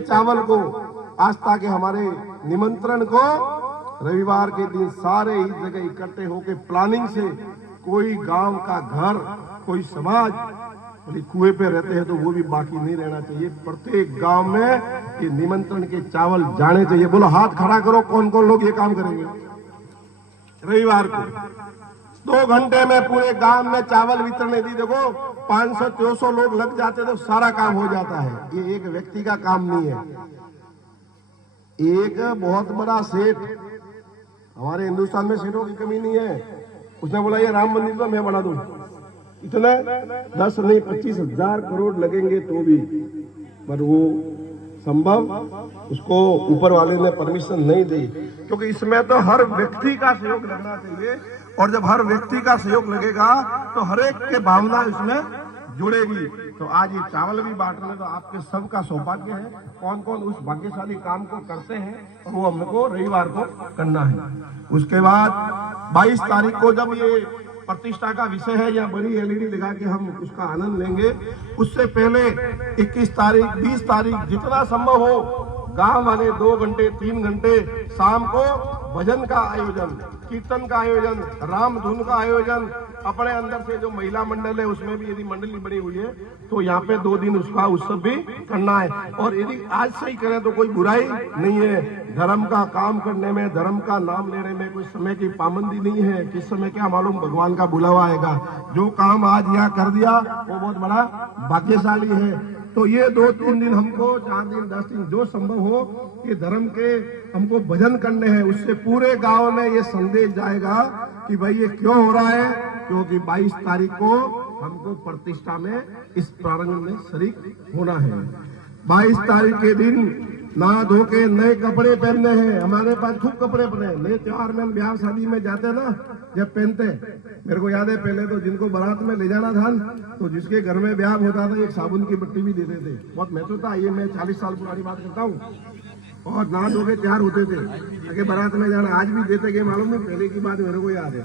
चावल को आस्था के हमारे निमंत्रण को रविवार के दिन सारे इस जगह इकट्ठे होकर प्लानिंग से कोई गांव का घर, कोई समाज बोले कुएं पे रहते हैं तो वो भी बाकी नहीं रहना चाहिए। प्रत्येक गांव में ये निमंत्रण के चावल जाने चाहिए। बोलो हाथ खड़ा करो, कौन कौन लोग ये काम करेंगे रविवार को। 2 घंटे में पूरे गांव में चावल वितरण दी। देखो 500-400 लोग लग जाते तो सारा काम हो जाता है। ये एक व्यक्ति का काम नहीं है। एक बहुत बड़ा सेठ, हमारे हिंदुस्तान में सेठों की कमी नहीं है, उसने बोला ये राम मंदिर तो मैं बना दूं, इतने 10 नहीं 25,000 करोड़ लगेंगे तो भी, पर वो संभव उसको ऊपर वाले ने परमिशन नहीं दी, क्योंकि इसमें तो हर व्यक्ति का सहयोग लगना चाहिए। और जब हर व्यक्ति का सहयोग लगेगा तो हर एक के भावना इसमें जुड़ेगी। तो आज ये चावल भी बांट रहे, तो आपके सबका सौभाग्य है। कौन कौन उस भाग्यशाली काम को करते हैं और वो हमको रविवार को करना है। उसके बाद 22 तारीख को जब ये प्रतिष्ठा का विषय है, या बड़ी एलईडी लगा के हम उसका आनंद लेंगे। उससे पहले 21 तारीख 20 तारीख जितना संभव हो गांव वाले 2 घंटे 3 घंटे शाम को भजन का आयोजन, कीर्तन का आयोजन, राम धुन का आयोजन, अपने अंदर से जो महिला मंडल है उसमें भी यदि मंडली बनी हुई है तो यहाँ पे 2 दिन उसका उत्सव भी करना है। और यदि आज से ही करें तो कोई बुराई नहीं है। धर्म का काम करने में, धर्म का नाम लेने में कोई समय की पाबंदी नहीं है। किस समय क्या मालूम भगवान का बुलावा आएगा। जो काम आज यहाँ कर दिया वो बहुत बड़ा भाग्यशाली है। तो ये 2-3 दिन हमको, 4 दिन 10 दिन जो संभव हो, ये धर्म के हमको भजन करने हैं। उससे पूरे गांव में ये संदेश जाएगा कि भाई ये क्यों हो रहा है, क्योंकि 22 तारीख को हमको प्रतिष्ठा में इस प्रांगण में शरीक होना है। 22 तारीख के दिन नहा धो के नए कपड़े पहनने हैं। हमारे पास खूब कपड़े पहने, नए त्योहार में ब्याह शादी में जाते ना, जब पहनते। मेरे को याद है पहले तो जिनको बारात में ले जाना था तो जिसके घर में ब्याह होता था एक साबुन की बट्टी भी देते थे। बहुत महत्व था। ये मैं 40 साल पुरानी बात करता हूँ। और नहा धो के तैयार होते थे आगे बारात में जाना। आज भी देते कि मालूम नहीं, पहले की बात मेरे को याद है।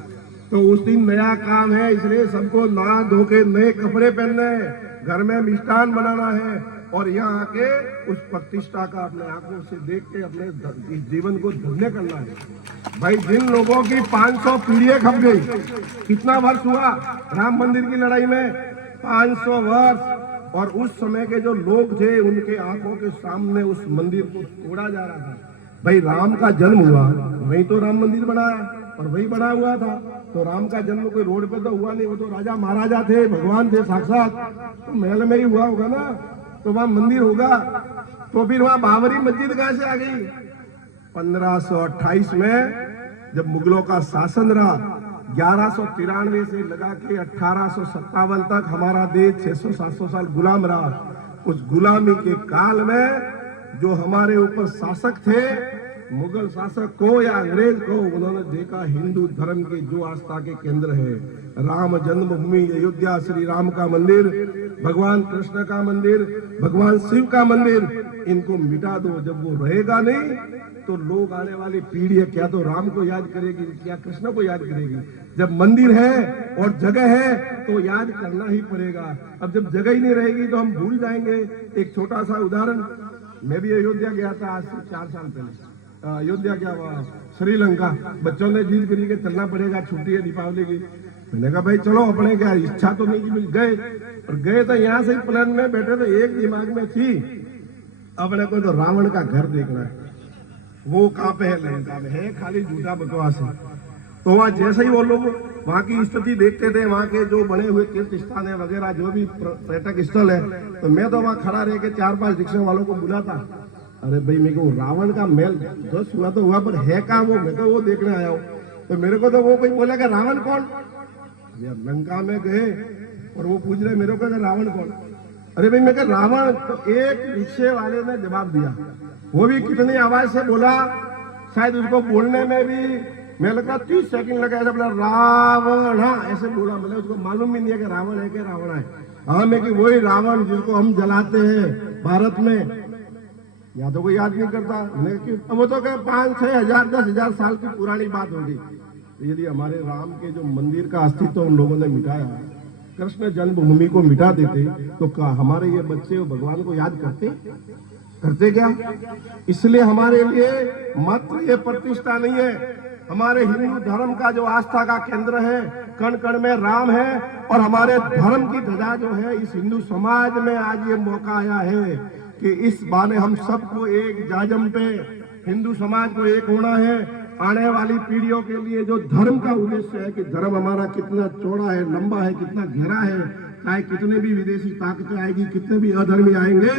तो उस दिन नया काम है, इसलिए सबको नहा धो के नए कपड़े पहनने हैं, घर में मिष्ठान बनाना है और यहाँ आके उस प्रतिष्ठा का अपने आंखों से देख के अपने जीवन को धन्य करना है। भाई जिन लोगों की 500 पीढ़ियां खप गई, कितना वर्ष हुआ राम मंदिर की लड़ाई में, 500 वर्ष। और उस समय के जो लोग थे उनके आंखों के सामने उस मंदिर को तोड़ा जा रहा था। भाई राम का जन्म हुआ, वही तो राम मंदिर बनाया और वही बना हुआ था। तो राम का जन्म कोई रोड पे तो हुआ नहीं, वो तो राजा महाराजा थे, भगवान थे साक्षात, तो महल में ही हुआ होगा ना, तो वहां मंदिर होगा। तो फिर वहां बाबरी मस्जिद कहां से आ गई? 1528 में जब मुगलों का शासन रहा, 1193 से लगा के 1857 तक हमारा देश 600-700 साल गुलाम रहा। उस गुलामी के काल में जो हमारे ऊपर शासक थे, मुगल शासक को या अंग्रेज को, उन्होंने देखा हिंदू धर्म के जो आस्था के केंद्र है, राम जन्मभूमि अयोध्या, श्री राम का मंदिर, भगवान कृष्ण का मंदिर, भगवान शिव का मंदिर, इनको मिटा दो। जब वो रहेगा नहीं तो लोग, आने वाली पीढ़ी है, क्या तो राम को याद करेगी, क्या कृष्ण को याद करेगी। जब मंदिर है और जगह है तो याद करना ही पड़ेगा। अब जब जगह ही नहीं रहेगी तो हम भूल जाएंगे। एक छोटा सा उदाहरण, मैं भी अयोध्या गया था आज से 4 साल पहले। अयोध्या क्या हुआ, श्रीलंका, बच्चों ने जिद करी के चलना पड़ेगा, छुट्टी है दीपावली की। मैंने कहा भाई चलो, अपने क्या इच्छा तो नहीं की, गए। और गए तो यहाँ से प्लान में बैठे थे, एक दिमाग में थी अपने को तो रावण का घर देखना है। वो कहाँ पे है? लंका में है, खाली झूठा बकवास है। तो वहाँ जैसे ही वो लोग वहाँ की स्थिति देखते थे, वहाँ के जो बने हुए तीर्थ स्थान है वगैरह, जो भी पर्यटक स्थल है, तो मैं तो वहाँ खड़ा रह के 4-5 रिक्शे वालों को बुलाता। अरे भाई मेरे को रावण का महल 10 हुआ तो हुआ, पर है कहाँ वो? मैं तो वो देखने आया हूँ। तो मेरे को तो वो कोई बोला कि रावण कौन? यार लंका में गए और वो पूछ रहे मेरे को कि रावण कौन? अरे भाई मैं कहा रावण। तो एक रिक्शे वाले ने जवाब दिया, वो भी कितनी आवाज से बोला, शायद उसको बोलने में भी मैं लगता 30 सेकंड लगा। ऐसा बोला रावण, ऐसे बोला। मतलब उसको मालूम भी नहीं है कि रावण है कि रावण है। हाँ मैं कि वही रावण जिसको हम जलाते हैं भारत में, या तो कोई याद नहीं करता। वो तो क्या 5-6 हजार 10,000 साल की पुरानी बात होगी। तो यदि हमारे राम के जो मंदिर का अस्तित्व उन लोगों ने मिटाया, कृष्ण जन्मभूमि को मिटा देते, तो हमारे ये बच्चे भगवान को याद करते? करते क्या? इसलिए हमारे लिए मात्र ये प्रतिष्ठा नहीं है, हमारे हिंदू धर्म का जो आस्था का केंद्र है, कण कण में राम है, और हमारे धर्म की ध्वजा जो है, इस हिंदू समाज में आज ये मौका आया है कि इस बहाने हम सबको एक जाजम पे हिंदू समाज को एक होना है। आने वाली पीढ़ियों के लिए जो धर्म का उद्देश्य है कि धर्म हमारा कितना चौड़ा है, लंबा है, कितना गहरा है, चाहे कितने भी विदेशी ताकतें आएगी, कितने भी अधर्मी आएंगे,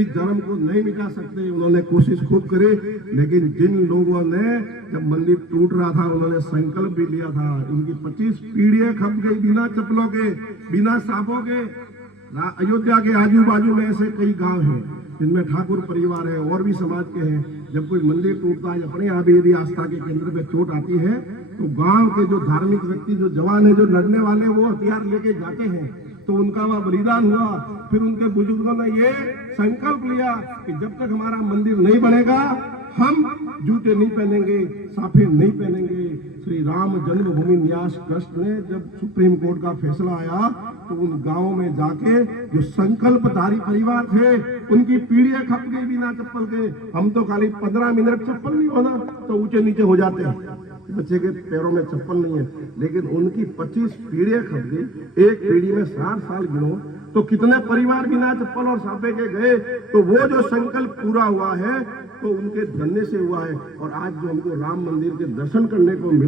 इस धर्म को नहीं मिटा सकते। उन्होंने कोशिश खूब करी, लेकिन जिन लोगों ने जब मंदिर टूट रहा था उन्होंने संकल्प भी लिया था, उनकी 25 पीढ़ियां खप गई बिना चप्पलों के, बिना सांपों के। अयोध्या के आजू बाजू में ऐसे कई गांव हैं जिनमें ठाकुर परिवार है और भी समाज के हैं। जब कोई मंदिर टूटता है, अपने यहाँ भी यदि आस्था के केंद्र पे चोट आती है, तो गांव के जो धार्मिक व्यक्ति, जो जवान है, जो लड़ने वाले, वो हथियार लेके जाते हैं। तो उनका वह बलिदान हुआ। फिर उनके बुजुर्गों ने ये संकल्प लिया कि जब तक हमारा मंदिर नहीं बनेगा, हम जूते नहीं पहनेंगे, साफे नहीं पहनेंगे। श्री राम जन्मभूमि न्यास ट्रस्ट ने जब सुप्रीम कोर्ट का फैसला आया, तो उन गांवों में जाके जो संकल्पधारी परिवार थे, उनकी पीढ़ियां खप गई बिना चप्पल के। हम तो खाली 15 मिनट चप्पल नहीं होना तो ऊंचे नीचे हो जाते हैं, बच्चे के पैरों में चप्पल नहीं है, लेकिन उनकी 25 पीढ़ियां खप गई। एक पीढ़ी में 60 साल गिनो तो कितने परिवार बिना चप्पल और साफे के गए। तो वो जो संकल्प पूरा हुआ है, तो उनके धन्य से हुआ है। और आज जो हमको राम मंदिर के दर्शन करने को मिल